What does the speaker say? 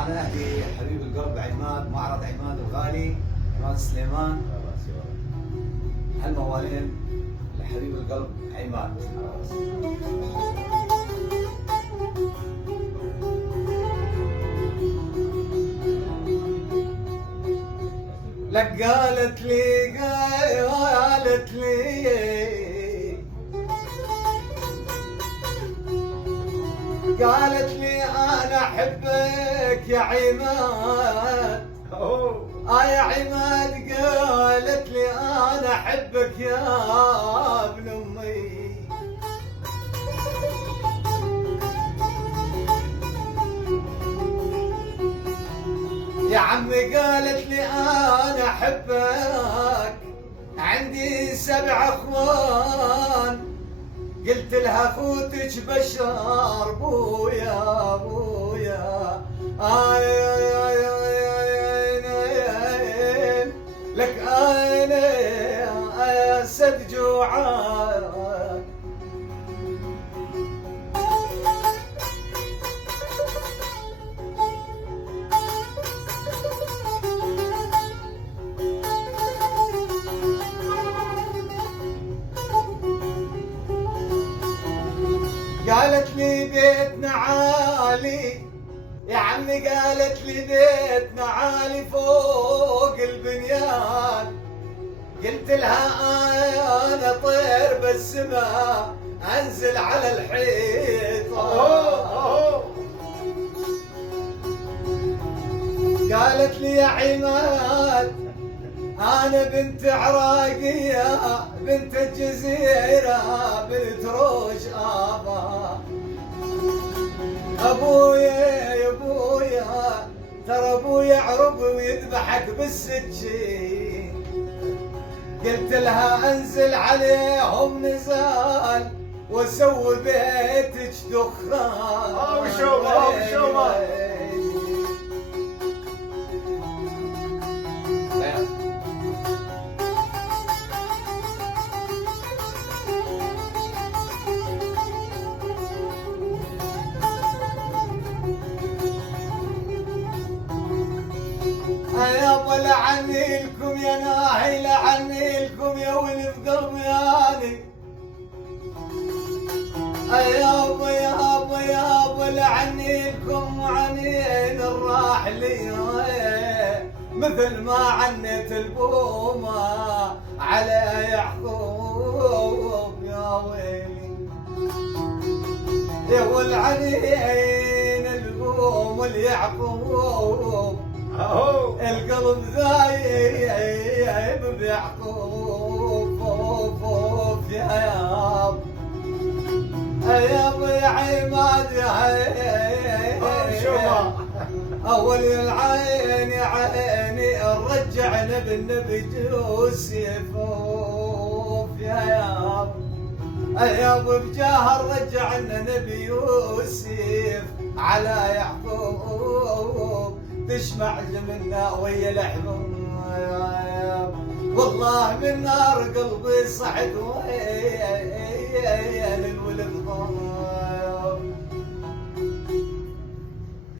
طبعا اهدي حبيب القلب عماد، معرض عماد الغالي، عماد سليمان، هالموالين لحبيب القلب عماد. لك قالت لي انا احبك يا عماد. يا عماد قالت لي انا احبك يا ابن امي. يا عمي قالت لي انا احبك، عندي 7 اخوان. قلت لها اخوتك بشار بويا بويا. لك انا اسد جوعان. قالت لي بيتنا عالي يا عمي، قالت لي بيتنا عالي فوق البنيان. قلت لها انا طير بالسما انزل على الحيط. قالت لي يا عماد انا بنت عراقية، بنت الجزيرة، بنت روش ابا. ابويا يا ابويا ترى ابويا عرب ويذبحك بالسكين. قلت لها انزل عليهم نزال واسوي بيتك دخان. وشومه يابا لعني لكم يا ناهي، لعني لكم يا ولد قلبي. يابا يابا يابا لعني لكم وعنين الراحلين، مثل ما عنيت البومة على يعقوب يا ويلي. يا والعنين البوم اليعقوب، القلب ذايب بيعقوب. يا ياب يا عماد يا اول العين يا عيني رجعنا بالنبي يوسف. يا ياب بجاه رجعنا نبي يوسف على يعقوب. تشمع جمنا ويا لحم والله من نار قلبي صعد ويا للولد ضاع.